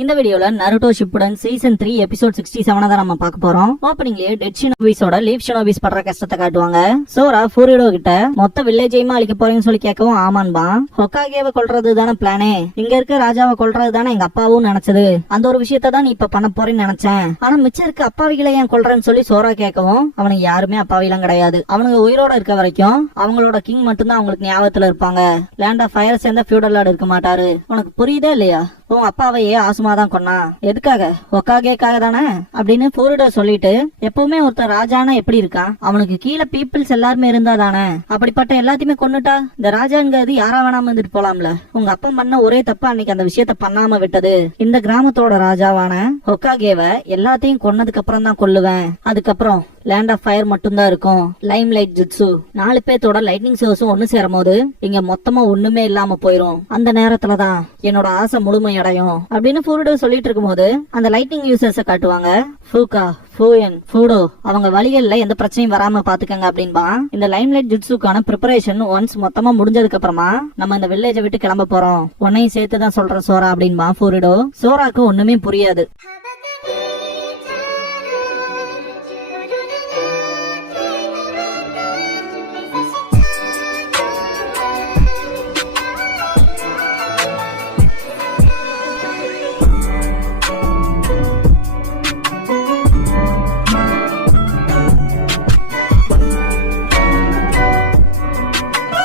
இந்த வீடியோல Naruto Shippuden season 3 episode 67 தான் நம்ம பார்க்க போறோம். ஓப்பனிங்லயே டெட் ஷினோபிஸோட லீவ் ஷினோபிஸ் படுற கஷ்டத்தை காட்டுவாங்க. சோரா ஃபூரிடோ கிட்ட மொத்த வில்லேஜையுமா அழிக்க போறேன்னு சொல்லி கேட்கவும் ஆமான்பா. ஹொக்காகேவை கொல்றது தானே பிளானே, இங்க இருக்க ராஜாவை கொல்றது தானே எங்க அப்பாவும் நினைச்சது, அந்த ஒரு விஷயத்த தான் நீ இப்ப பண்ண போறேன்னு நினைச்சேன். ஆனா மிச்சம் இருக்க அப்பாவிகளை ஏன் கொல்றேன்னு சொல்லி சோரா கேட்கவும் அவனுக்கு யாருமே அப்பாவிலாம் கிடையாது. அவனுங்க உயிரோட இருக்க வரைக்கும் அவங்களோட கிங் மட்டும்தான் அவங்களுக்கு ஞாபகத்துல இருப்பாங்க. லேண்ட் ஆஃப் ஃபயர் சேர்ந்த ஃபியூடல் லார்டு இருக்க மாட்டாரு. உனக்கு புரியுதா இல்லையா? உன் அப்பாவையே ஆசுமா தான் கொன்னா, எதுக்காக? ஒக்காகேக்காக தானே அப்படின்னு ஃபூரிடோ சொல்லிட்டு, எப்பவுமே ஒருத்தர் ராஜானா எப்படி இருக்கான், அவனுக்கு கீழே பீப்புள்ஸ் எல்லாருமே இருந்தா தானே, அப்படிப்பட்ட எல்லாத்தையுமே கொன்னுட்டா இந்த ராஜாங்கிறது யாரா வேணாம இருந்துட்டு போலாம்ல. உங்க அப்பா பண்ண ஒரே தப்பா அன்னைக்கு அந்த விஷயத்த பண்ணாம விட்டது. இந்த கிராமத்தோட ராஜாவான ஒக்காகேவை எல்லாத்தையும் கொன்னதுக்கு அப்புறம் தான் கொல்லுவேன். அதுக்கப்புறம் லேண்ட் ஆஃப் ஃபயர் மட்டும் தான் இருக்கும். லைம் லைட் ஜுட்சு 4 பேத்தோட லைட்னிங் சோர்ஸும் ஒன்னு சேரும் போது இங்க மொத்தமா ஒண்ணுமே இல்லாம போயிரும். அந்த நேரத்துலதான் என்னோட ஆசை முழுமையடையும் அப்படின்னு ஃபூரிடோ சொல்லிட்டு இருக்கும் போது அந்த லைட்னிங் யூசர்ஸ காட்டுவாங்க. ஃபூகா, ஃபூயன், ஃபூடோ அவங்க வழிகள்ல எந்த பிரச்சனையும் வராம பாத்துக்கங்க அப்படின்பா. இந்த லைம் லைட் ஜுட்சுக்கான ப்ரிப்பரேஷன் ஒன்ஸ் மொத்தமா முடிஞ்சதுக்கு அப்புறமா நம்ம இந்த வில்லேஜை விட்டு கிளம்ப போறோம், உன்னையும் சேர்த்துதான் சொல்றேன் சோரா அப்படின்பா ஃபூரிடோ. சோராக்கு ஒண்ணுமே புரியாது.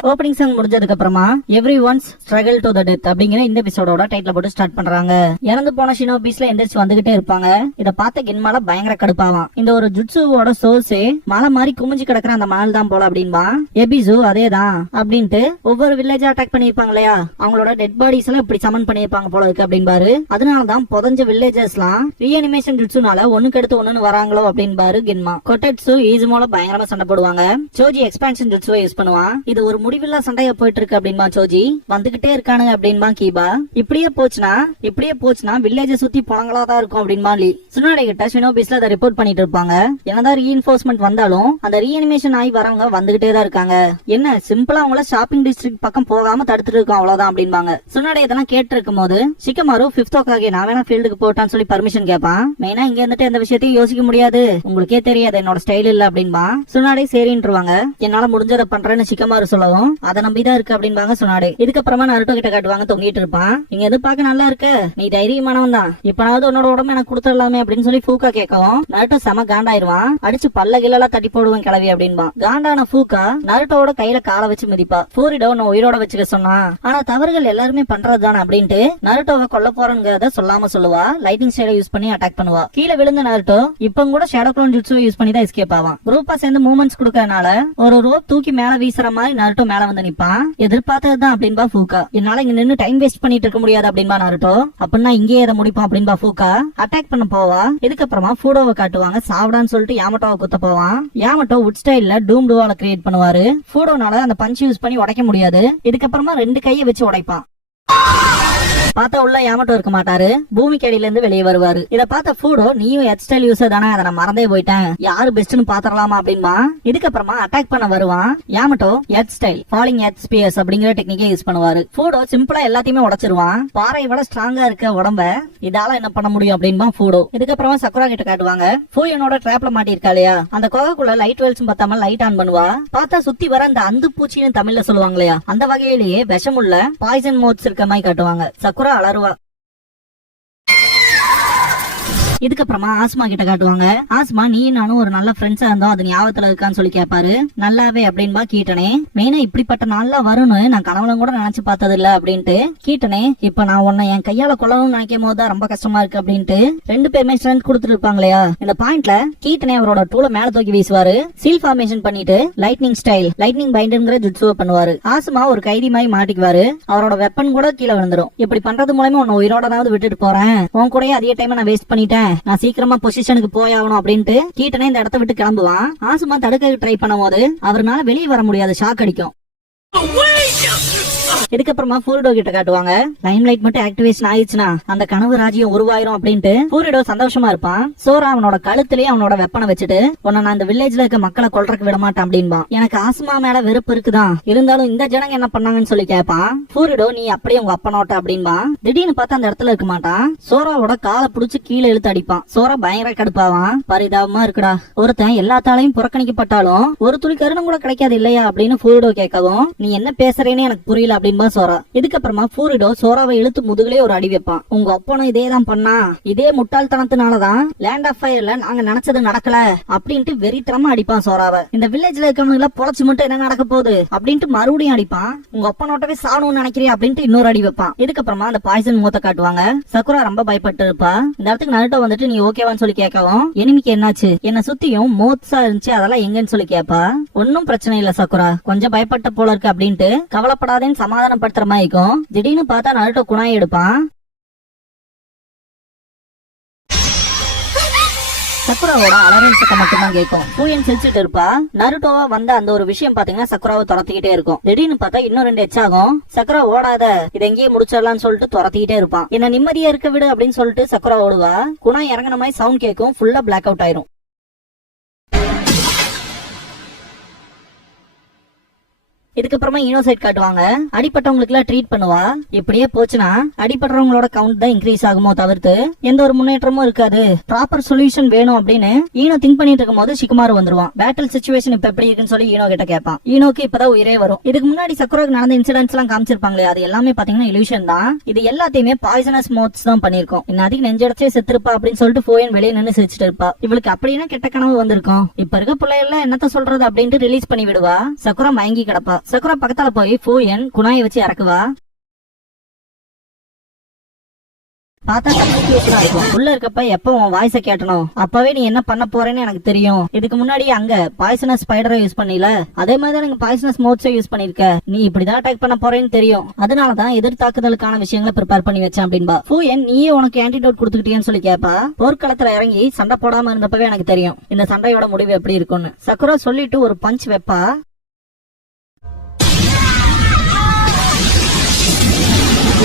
ஓப்பனிங் சாங் முடிஞ்சதுக்கு அப்புறமா every once struggle to the death அப்படிங்கிற இந்த எபிசோடோட டைட்டில் போட்டு ஸ்டார்ட் பண்றாங்க. இறந்து போன ஷினோபிஸ்ல எந்திரிச்சு வந்துகிட்டே இருப்பாங்க. இத பார்த்த கின்மால பயங்கர கடுப்பாவான். இந்த ஒரு ஜுட்சுவோட சோர்ஸே மலை மாதிரி குமிஞ்சு கிடக்குற அந்த மணல் தான் போல அப்படின்பா. எபிசு அதேதான் அப்படின்ட்டு ஒவ்வொரு வில்லேஜா அட்டாக் பண்ணிருப்பாங்க இல்லையா, அவங்களோட டெட் பாடிஸ் எல்லாம் இப்படி சமன் பண்ணிருப்பாங்க போல இருக்கு அப்படின்பாரு. அதனாலதான் புதஞ்ச வில்லேஜஸ் எல்லாம் ரீஅனிமேஷன் ஜுட்சுனால ஒண்ணுக்கு எடுத்து ஒண்ணுன்னு வராங்களோ அப்படின்பாரு கின்மா. கொட்டட்சு ஈசுமோல பயங்கரமா சண்டை போடுவாங்க. சோஜி எக்ஸ்பான்ஷன் ஜுட்சுவை யூஸ் பண்ணுவான். இது ஒரு முடிவில்லா சண்டையா போயிட்டு இருக்கு அப்படின்பா சோஜி. வந்துகிட்டே இருக்கானுங்க அப்படின்பா கீபா. இப்படியே போச்சுன்னா வில்லேஜ சுத்தி புலங்களாதான் இருக்கும் அப்படின்பா லீ. சுனாடே கிட்ட ஷினோபிஸ்ல அதை ரிப்போர்ட் பண்ணிட்டு இருப்பாங்க. என்னதான் ரீஇன்ஃபோர்ஸ்மெண்ட் வந்தாலும் அந்த ரீஅனிமேஷன் ஆகி வரவங்க வந்துகிட்டே தான் இருக்காங்க. என்ன சிம்பிளா அவங்கள ஷாப்பிங் டிஸ்ட்ரிக்ட் பக்கம் போகாம தடுத்துட்டு இருக்கோம் அவ்வளவுதான் அப்படின்பாங்க. சுனாடே இதெல்லாம் கேட்டு இருக்கும் போது ஷிகமாரு 5th ஓக்காகே நான் வேணா ஃபீல்டுக்கு போட்டான்னு சொல்லி பர்மிஷன் கேட்பான். மெயினா இங்க இருந்துட்டு எந்த விஷயத்தையும் யோசிக்க முடியாது, உங்களுக்கே தெரியாது என்னோட ஸ்டைல் இல்ல அப்படின்பா. சுனாடே சரின்றுவாங்க. என்னால முடிஞ்சதை பண்றேன்னு ஷிகமாரு சொல்லவும் அதை நம்பிதான் இருக்கு அப்படின்பாங்க சுனாடே. இதுக்கப்புறமா நருட்டோ கிட்ட காட்டுவாங்க தொங்கிட்டு இருப்பான். இங்க எது பாக்க நல்லா இருக்கு, நீ தைரியமானவன் தான், இப்பனாவது உன்னோட உடம்பு எனக்கு கொடுத்துடலாமே அப்படின்னு சொல்லி ஃபூகா கேட்கவும் நருட்டோ செம காண்டாயிருவான். அடிச்சு பல்ல கிளெல்லாம் தட்டி போடுவேன் கிளவி அப்படின்பா. காண்டான ஃபூகா நருட்டோட கையில காலை வச்சு மிதிப்பா. ஃபூரிடோ நான் உயிரோட வச்சுக்க சொன்னா, ஆனா தவறுகள் எல்லாருமே பண்றதுதானே அப்படின்ட்டு நருட்டோவை கொல்ல போறேங்கிறத சொல்லாம சொல்லுவா. லைட்டிங் ஷேடோ யூஸ் பண்ணி அட்டாக் பண்ணுவா. கீழே விழுந்த நருட்டோ இப்ப கூட ஷேடோ க்ளோன் ஜுட்சுவை யூஸ் பண்ணி தான் எஸ்கேப் ஆவான். குரூப்பா சேர்ந்து மூவ்மெண்ட்ஸ் கொடுக்கறதுனால ஒரு ரோப் தூக்கி மேல வீசுற மாதிரி நருட்டோ மேல வந்து நிப்பான். எதிர்பார்த்ததுதான் அப்படின்பா ஃபூகா. என்னால இங்க நின்னு டைம் வேஸ்ட் பண்ணிட்டு இருக்க முடியாது அப்படின்பா நருட்டோ. அப்படின்னா இங்கே இதை முடிப்போம் அப்படின்பா ஃபூகா. அட்டாக் பண்ண போவா. இதுக்கப்புறமா ஃபூடோவை காட்டுவாங்க. சாவடான்னு சொல்லிட்டு யாமட்டோவை குத்த போவான். யாமட்டோ வுட் ஸ்டைல்ல டூம் டூவால கிரியேட் பண்ணுவாரு. ஃபூடோனால அந்த பஞ்ச் யூஸ் பண்ணி உடைக்க முடியாது. இதுக்கப்புறமா 2 கையை வச்சு உடைப்பான். பார்த்தா உள்ள யாமட்டோ இருக்க மாட்டாரு, பூமிக்கு அடியில இருந்து வெளியே வருவாரு. இத பார்த்த ஃபூடோ நீயும் எத் ஸ்டைல் யூசர் தானே, அதை நான் மறந்தே போயிட்டேன், யாரு பெஸ்ட்னு பாத்திரலாமா அப்படின்பா. இதுக்கப்புறமா அட்டாக் பண்ண வருவான். யாமட்டோ எத் ஸ்டைல் ஃபாலிங் எத் ஸ்பியர்ஸ் அப்படிங்கிற டெக்னிக்கை யூஸ் பண்ணுவாரு. ஃபூடோ சிம்பிளா எல்லாத்தையுமே உடைச்சிருவான். பாறை விட ஸ்ட்ராங்கா இருக்க உடம்ப இதால என்ன பண்ண முடியும் அப்படின்பா ஃபூடோ. இதுக்கப்புறமா சக்குரா கிட்ட காட்டுவாங்க. ஃபூயனோட ட்ராப்ல மாட்டிருக்கா இல்லையா, அந்த குகைக்குள்ள லைட் வெல்ஸும் பத்தாம லைட் ஆன் பண்ணுவா. பார்த்தா சுத்தி வர அந்த அந்து பூச்சின்னு தமிழ்ல சொல்லுவாங்க இல்லையா, அந்த வகையிலேயே விஷமுள்ள பாய்சன் மோட்ஸ் இருக்க மாதிரி காட்டுவாங்க. சக்குரா அலறுவா. இதுக்கப்புறமா ஆஸ்மா கிட்ட காட்டுவாங்க. ஆஸ்மா நீ நானும் ஒரு நல்ல ஃப்ரெண்ட்ஸா இருந்தோம், அது ஞாபகத்துல இருக்கான்னு சொல்லி கேட்பாரு. நல்லாவே அப்படின்பா கீட்டனே. மெயினா இப்படிப்பட்ட நாள்ல வரும்னு நான் கனவுல கூட நினைச்சு பார்த்தது இல்ல அப்படின்ட்டு கீட்டனே. இப்ப நான் உன்னை என் கையால கொல்லணும்னு நினைக்கும் போதுதான் ரொம்ப கஷ்டமா இருக்கு அப்படின்ட்டு 2 பேருமே ஸ்ட்ரென்த் கொடுத்துட்டு இருப்பாங்க இல்லையா. இந்த பாயிண்ட்ல கீட்டனே அவரோட டூல மேல தூக்கி வீசுவாரு. சீல் ஃபார்மேஷன் பண்ணிட்டு லைட்னிங் ஸ்டைல் லைட்னிங் பைண்டர்ங்கிற ஜுட்சுவை பண்ணுவாரு. ஆஸ்மா ஒரு கைதி மாதிரி மாட்டிக்குவாரு. அவரோட வெப்பன் கூட கீழே விழுந்துரும். இப்படி பண்றது மூலமா உன்னை உயிரோட விட்டுட்டு போறேன், உன் கூட அதிக டைம் நான் வேஸ்ட் பண்ணிட்டேன், நான் சீக்கிரமா பொசிஷனுக்கு போயாகணும் அப்படின்ட்டு கீட்டனே இந்த இடத்த விட்டு கிளம்புவான். ஆசுமா தடுக்க ட்ரை பண்ணும் போது அவர்னால வெளியே வர முடியாது, ஷாக் அடிக்கும். இதுக்கப்புறமா ஃபூரிடோ கிட்ட காட்டுவாங்க. லைம் லைட் மட்டும் ஆக்டிவேஷன் ஆயிடுச்சுன்னா அந்த கனவு ராஜ்யம் உருவாயிரும் அப்படின்ட்டு ஃபூரிடோ சந்தோஷமா இருப்பான். சோரா அவனோட கழுத்திலேயே அவனோட வெப்பனை வச்சுட்டு உன்னை நான் இந்த வில்லேஜ்ல இருக்க மக்களை கொல்றதுக்கு விட மாட்டேன் அப்படின்பா. எனக்கு ஆஸ்மா மேல வெறுப்பு இருக்குதான், இருந்தாலும் இந்த ஜனங்க என்ன பண்ணாங்கன்னு சொல்லி கேட்பான். ஃபூரிடோ நீ அப்படியே உங்க அப்பனோட்ட அப்படின்பா. திடீர்னு பார்த்தா அந்த இடத்துல இருக்க மாட்டான். சோராவோட காலை புடிச்சு கீழே இழுத்து அடிப்பான். சோரா பயங்கர கடுப்பாவான். பரிதாபமா இருக்குடா, ஒருத்தன் எல்லாத்தாலையும் புறக்கணிக்கப்பட்டாலும் ஒரு துளி கருணம் கூட கிடைக்காது இல்லையா அப்படின்னு ஃபூரிடோ கேட்கவும் நீ என்ன பேசுறேன்னு எனக்கு புரியல அப்படின்பா சோரா. இதுக்கப்புறமா ஃபூரிடோ சோராவை இழுத்து முதுகுலே ஒரு அடி வைப்பான். உங்க அப்பனும் இதே தான் பண்ணா, இதே முட்டாள்தனத்தினாலதான் லேண்ட் ஆஃப் ஃபயர்ல நாங்க நினைச்சது நடக்கல அப்படின்ட்டு வெறித்தனமா அடிப்பான் சோராவை. இந்த வில்லேஜ்ல இருக்கவங்க பொழைச்சு மட்டும் என்ன நடக்க போகுது அப்படின்ட்டு மறுபடியும் அடிப்பான். உங்க அப்பனோட்டவே சாணும்னு நினைக்கிறேன் அப்படின்ட்டு இன்னொரு அடி வைப்பான். இதுக்கப்புறமா அந்த பாய்சன் மூத்த காட்டுவாங்க. சக்குரா ரொம்ப பயப்பட்டு இருப்பா. இந்த இடத்துக்கு நருட்டோ வந்துட்டு நீ ஓகேவான்னு சொல்லி கேட்கவும் எனிமிக்கு என்னாச்சு, என்ன சுத்தியும் மோத்ஸா இருந்துச்சு அதெல்லாம் எங்கன்னு சொல்லி கேப்பா. ஒன்னும் பிரச்சனை இல்ல சக்குரா, கொஞ்சம் பயப்பட்ட போல இருக்கு அப்படின்ட்டு கவலைப்படாதேன்னு சமாதானப்படுத்துற மாதிரி இருக்கும். திடீர்னு பார்த்தா நருட்டோ குணாய் எடுப்பான். சக்குராவோட அலறல் சத்தம் மட்டும் தான் கேட்கும். பூயன் சிரிச்சுட்டு இருப்பா. நருட்டோவா வந்த அந்த ஒரு விஷயம் பாத்தீங்கன்னா சக்குராவை துரத்திக்கிட்டே இருக்கும். திடீர்னு பார்த்தா இன்னும் 2 எச்சாகும். சக்குரா ஓடாத, இதை எங்கேயே முடிச்சிடலாம்னு சொல்லிட்டு துரத்திக்கிட்டே இருப்பான். என்ன நிம்மதியா இருக்க விடு அப்படின்னு சொல்லிட்டு சக்குரா ஓடுவா. குணா இறங்கின மாதிரி சவுண்ட் கேட்கும். ஃபுல்லா பிளாக் அவுட் ஆயிரும். இதுக்கப்புறமா இனோசைட் காட்டுவாங்க. அடிப்பட்டவங்களுக்கு எல்லாம் ட்ரீட் பண்ணுவா. இப்படியே போச்சுன்னா அடிப்பட்டவங்களோட கவுண்ட் தான் இன்க்ரீஸ் ஆகுமோ தவிர்த்து எந்த ஒரு முன்னேற்றமும் இருக்காது. ப்ராப்பர் சொல்யூஷன் வேணும் அப்படின்னு ஈனோ திங்க் பண்ணிட்டு இருக்கும் போது சிக்குமாரு வந்துருவான். பேட்டில் சிச்சுவேஷன் இப்ப எப்படி இருக்குன்னு சொல்லி ஈனோ கிட்ட கேட்பான். ஈனோக்கு இப்பதான் உயிரே வரும். இதுக்கு முன்னாடி சக்குராக்கு நடந்த இன்சிடென்ட்ஸ் எல்லாம் காமிச்சிருப்பாங்களே, அது எல்லாமே பாத்தீங்கன்னா இல்யூஷன் தான். இது எல்லாத்தையுமே பாய்சனஸ் மோத்ஸ் தான் பண்ணிருக்கோம். இன்னும் நெஞ்சடைச்சே செத்துருப்பா அப்படின்னு சொல்லிட்டு போயன் வெளியே நின்று சிரிச்சிட்டு இருப்பா. இவளுக்கு அப்படின்னா கெட்ட கனவு வந்திருக்கும். இப்ப இருக்க பிள்ளைகள் என்னத்த சொல்றது அப்படின்ட்டு ரிலீஸ் பண்ணி விடுவா. சக்குரா மயங்கி கிடப்பா. சக்குரா பக்கத்தால போய் ஃபூயன் குணாயை வச்சு இறக்குவா. பார்த்தா கன்ஃபியூஷனா இருக்கும். உள்ள இருக்கப்ப எப்ப உன் வாய்ஸ கேட்டணும் அப்பவே நீ என்ன பண்ண போறேன்னு எனக்கு தெரியும். இதுக்கு முன்னாடி அங்க பாய்சனஸ் ஸ்பைடரை யூஸ் பண்ணல, அதே மாதிரி நீங்க பாய்சனஸ் மோட்ஸை யூஸ் பண்ணிருக்க. நீ இப்படிதான் அட்டாக் பண்ண போறேன்னு தெரியும், அதனாலதான் எதிர்த்தாக்குதலுக்கான விஷயங்களை ப்ரிப்பேர் பண்ணி வச்சேன் அப்படின்பா. ஃபூயன் நீயே உனக்கு ஆன்டிடோட் கொடுத்துக்கிட்டேன்னு சொல்லி கேப்பா. போர்க்களத்துல இறங்கி சண்டை போடாம இருந்தப்பவே எனக்கு தெரியும் இந்த சண்டையோட முடிவு எப்படி இருக்கும்னு. சக்குரா சொல்லிட்டு ஒரு பஞ்ச் வைப்பா.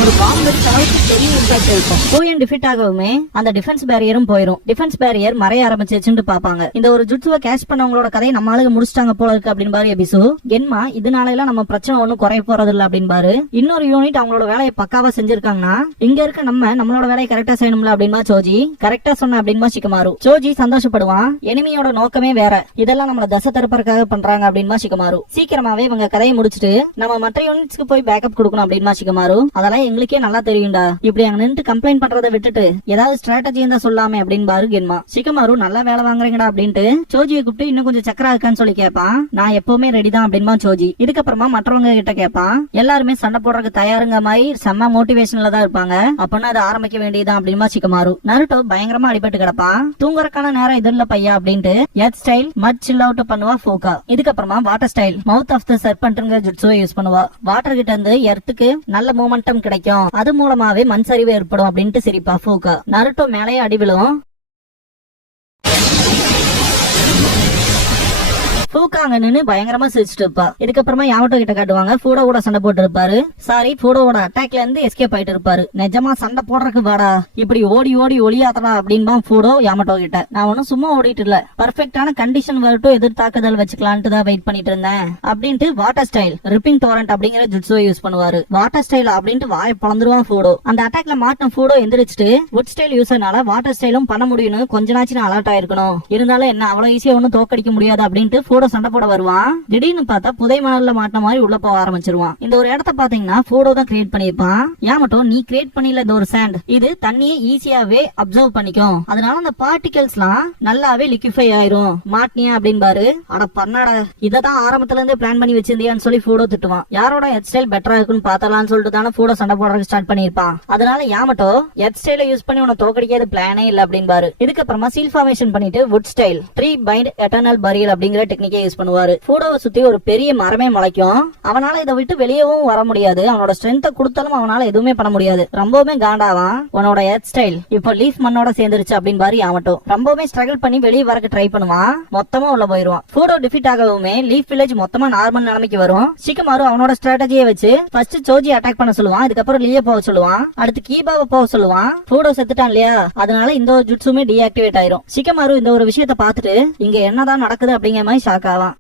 ஒரு பாம்பு பெரிய இம்பாக்ட் இருக்கும். பூயன் டிஃபீட் ஆகவுமே அந்த டிஃபென்ஸ் பேரியரும் போயிரும். டிஃபென்ஸ் பேரியர் மறைய ஆரம்பிச்சிருச்சுன்னு பாப்பாங்க. இந்த ஒரு ஜுட்சுவை கேஷ் பண்ணவங்களோட கதையை நம்ம ஆளுங்க முடிச்சிட்டாங்க போல இருக்கு அப்படின்னு பாரு எபிசு. கென்மா இதனால எல்லாம் நம்ம பிரச்சனை ஒண்ணும் குறைய போறது இல்ல அப்படின்னு பாரு. இன்னொரு யூனிட் அவங்களோட வேலையை பக்காவா செஞ்சிருக்காங்கன்னா இங்க இருக்க நம்மளோட வேலையை கரெக்டா செய்யணும்ல அப்படின்பா சோஜி. கரெக்டா சொன்ன அப்படின்பா சிக்கமாரு. சோஜி சந்தோஷப்படுவான். எனிமியோட நோக்கமே வேற, இதெல்லாம் நம்மள தசை தரப்பறக்காக பண்றாங்க அப்படின்பா சிக்கமாரு. சீக்கிரமாவே இவங்க கதையை முடிச்சுட்டு நம்ம மற்ற யூனிட்ஸ்க்கு போய் பேக்கப் கொடுக்கணும் அப்படின்பா சிக்கமாரு. அதெல்லாம் எங்களுக்கே நல்லா தெரியும்டா, இப்படி அங்க நின்று கம்ப்ளைண்ட் பண்றதை விட்டுட்டு ஏதாவது ஸ்ட்ராட்டஜி இருந்தா சொல்லாமே அப்படின்னு பாரு கென்மா. சிக்கமாரு நல்லா வேலை வாங்குறீங்கடா அப்படின்ட்டு சோஜியை கூப்பிட்டு இன்னும் கொஞ்சம் சக்கரா இருக்கான்னு சொல்லி கேட்பான். நான் எப்பவுமே ரெடி தான் அப்படின்பா சோஜி. இதுக்கப்புறமா மற்றவங்க கிட்ட கேட்பான். எல்லாருமே சண்டை போடுறதுக்கு தயாருங்க மாதிரி செம்ம மோட்டிவேஷன்ல தான் இருப்பாங்க, அப்படின்னா அதை ஆரம்பிக்க வேண்டியதான் அப்படின்பா சிக்கமாரு. நருட்டோ பயங்கரமா அடிபட்டு கிடப்பான். தூங்குறதுக்கான நேரம் இது இல்ல பையா அப்படின்ட்டு எர்த் ஸ்டைல் மட் சில் அவுட் பண்ணுவா ஃபோகா. இதுக்கப்புறமா water style mouth of the சர்பென்ட்ங்கிற ஜுட்சுவை யூஸ் பண்ணுவா. வாட்டர் கிட்ட இருந்து எர்த்துக்கு நல்ல மூமெண்டம் கிடைக்கும், அது மூலமாவே மண் சரிவு ஏற்படும் அப்படின்ட்டு சிரிப்பா ஃபோகா. நருட்டோ மேலேயே அடி விழும். ஃபூகா அங்க நின்னு பயங்கரமா சிரிச்சுட்டு இருப்பா. இதுக்கப்புறமா யாமட்டோ கிட்ட காட்டுவாங்க. ஃபூடோ கூட சண்டை போட்டு இருப்பாரு. சாரி, ஃபூடோவோட அட்டாக்ல இருந்து எஸ்கேப் ஆயிட்டு இருப்பாரு. நிஜமா சண்டை போடுறதுக்கு வாடா, இப்படி ஓடி ஓடி ஒளியாத்தனா அப்படின்பா ஃபூடோ யாமட்டோ கிட்ட. நான் ஒன்னும் சும்மா ஓடிட்டு இல்ல, பர்ஃபெக்டான கண்டிஷன் வரட்டும் எதிர் தாக்குதல் வச்சுக்கலான்ட்டு தான் வெயிட் பண்ணிட்டு இருந்தேன் அப்படின்ட்டு வாட்டர் ஸ்டைல் ரிப்பிங் டோரண்ட் அப்படிங்கிற ஜுட்சுவை யூஸ் பண்ணுவாரு. வாட்டர் ஸ்டைல் அப்படின்ட்டு வாயை பழந்துருவான் ஃபூடோ. அந்த அட்டாக்ல மாட்டின ஃபூடோ எந்திரிச்சிட்டு வுட் ஸ்டைல் யூஸர்னால வாட்டர் ஸ்டைலும் பண்ண முடியும்னு கொஞ்ச நாச்சு நான் அலர்ட் ஆயிருக்கணும், இருந்தாலும் என்ன அவ்வளவு ஈஸியா ஒன்னும் தோக்கடிக்க முடியாது அப்படின்ட்டு சண்டை போட வருவான். திடீர்னு பார்த்தா புதை மணல்ல மாட்டின மாதிரி உள்ள போக ஆரம்பிச்சிருவான். இந்த ஒரு இடத்த பாத்தீங்கன்னா ஃபூடோ தான் கிரியேட் பண்ணிருப்பான். யாமட்டோ நீ கிரியேட் பண்ணல இந்த ஒரு சாண்ட், இது தண்ணியை ஈஸியாவே அப்சர்வ் பண்ணிக்கும், அதனால அந்த பார்ட்டிகல்ஸ் எல்லாம் நல்லாவே லிக்விஃபை ஆயிரும் மாட்டினியா அப்படின்னு பாரு. அட பண்ணாடா, இததான் ஆரம்பத்துல இருந்து பிளான் பண்ணி வச்சிருந்தியான்னு சொல்லி ஃபூடோ திட்டுவான். யாரோட ஹெட் ஸ்டைல் பெட்டரா இருக்குன்னு பார்த்தலாம்னு சொல்லிட்டு தானே ஃபூடோ சண்டை போடுறதுக்கு ஸ்டார்ட் பண்ணிருப்பான். அதனால யாமட்டோ ஹெட் ஸ்டைல யூஸ் பண்ணி உன தோக்கடிக்காத பிளானே இல்ல அப்படின்னு பாரு. இதுக்கப்புறமா சீல் ஃபார்மேஷன் பண்ணிட்டு wood style tree bind eternal burial அப்படிங்கிற டெக்னிக்கை யூஸ் பண்ணுவாரு. ஃபூடோவை சுத்தி ஒரு பெரிய மரமே முளைக்கும். அவனால இதை விட்டு வெளியவும் வர முடியாது. அவனோட ஸ்ட்ரென்த்தை கொடுத்தாலும் அவனால எதுவுமே பண்ண முடியாது. ரொம்பவுமே காண்டாவான். உன்னோட ஹேர் ஸ்டைல் இப்போ லீஃப் மண்ணோட சேர்ந்துருச்சு அப்படின்னு பாரு ஆகட்டும். ரொம்பவுமே ஸ்ட்ரகிள் பண்ணி வெளியே வரக்கு ட்ரை பண்ணுவான். மொத்தமா உள்ள போயிருவான். ஃபூடோ டிஃபீட் ஆகவுமே லீஃப் வில்லேஜ் மொத்தமா நார்மல் நிலைமைக்கு வரும். ஷிகமாரு அவனோட ஸ்ட்ராட்டஜியை வச்சு ஃபர்ஸ்ட் சோஜி அட்டாக் பண்ண சொல்லுவான். இதுக்கப்புறம் லியே போக சொல்லுவான். அடுத்து கீபாவை போக சொல்லுவான். ஃபூடோ செத்துட்டான் இல்லையா, அதனால இந்த ஒரு ஜுட்ஸுமே டீஆக்டிவேட் ஆயிரும். ஷிகமாரு இந்த ஒரு விஷயத்தை பார்த்துட்டு இங்க என்னதான் நடக்குது அப்படிங்கிற மாதிரி ஷாக் ஆவான்.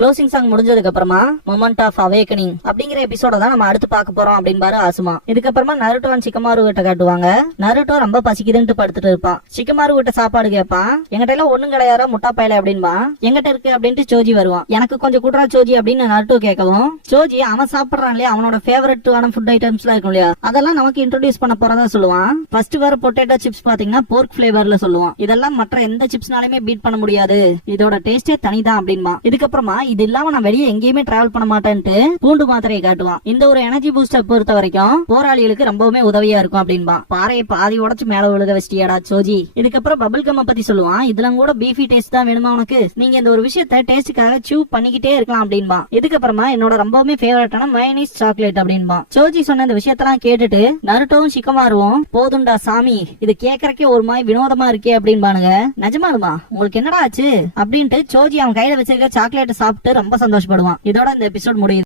க்ளோசிங் சாங் முடிஞ்சதுக்கு அப்புறமா மொமெண்ட் ஆஃப் அவேக்கனிங் அப்படிங்கிற எபிசோட தான் நம்ம அடுத்து பார்க்க போறோம் அப்படின்னு பாரு ஆசுமா. இதுக்கப்புறமா நருட்டோ அண்ட் ஷிகமாரு கிட்ட காட்டுவாங்க. நருட்டோ ரொம்ப பசிக்குதுன்னு படுத்துட்டு இருப்பான். ஷிகமாரு கிட்ட சாப்பாடு கேட்பான். எங்கிட்ட எல்லாம் ஒண்ணும் கிடையாதா முட்டா பயல அப்படின்பா. எங்கிட்ட இருக்கு அப்படின்ட்டு சோஜி வருவான். எனக்கு கொஞ்சம் குட்ரா சோஜி அப்படின்னு நருட்டோ கேட்கவும், சோஜி அவன் சாப்பிடறான் இல்லையா, அவனோட ஃபேவரட்டான ஃபுட் ஐட்டம்ஸ் எல்லாம் இருக்கும் இல்லையா, அதெல்லாம் நமக்கு இன்ட்ரோடியூஸ் பண்ண போறதா சொல்லுவான். ஃபர்ஸ்ட் வர பொட்டேட்டோ சிப்ஸ் பாத்தீங்கன்னா போர்க் பிளேவர்ல சொல்லுவான். இதெல்லாம் மற்ற எந்த சிப்ஸ்னாலுமே பீட் பண்ண முடியாது, இதோட டேஸ்டே தனிதான் அப்படின்பா. இதுக்கப்புறமா இது இல்லாம நான் வெளியே எங்கேயுமே டிராவல் பண்ண மாட்டேன்ட்டு பூண்டு மாத்திரையை காட்டுவான். இந்த ஒரு எனர்ஜி பூஸ்டர் பொறுத்த வரைக்கும் போராளிகளுக்கு ரொம்பவுமே உதவியா இருக்கும் அப்படின்பா. பாறையை பாதி உடச்சு மேல விழுக வச்சிட்டியாடா சோஜி. இதுக்கப்புறம் பபிள் கம் பத்தி சொல்லுவான். இதுல கூட பீஃபி டேஸ்ட் தான் வேணுமா உனக்கு, நீங்க இந்த ஒரு விஷயத்த டேஸ்டுக்காக சூ பண்ணிக்கிட்டே இருக்கலாம் அப்படின்பா. இதுக்கப்புறமா என்னோட ரொம்பவுமே ஃபேவரட்டான மயோனீஸ் சாக்லேட் அப்படின்பா. சோஜி சொன்ன இந்த விஷயத்தெல்லாம் கேட்டுட்டு நருட்டோவும் ஷிகமாருவும் போதுண்டா சாமி, இது கேட்கறக்கே ஒரு மாதிரி வினோதமா இருக்கே அப்படின்பானுங்க. நிஜமாலுமா உங்களுக்கு என்னடா ஆச்சு அப்படின்ட்டு சோஜி அவன் கையில வச்சிருக்க சாக்லேட் சாப்பிட்டு ரொம்ப சந்தோஷப்படுவான். இதோட இந்த எபிசோட் முடியுது.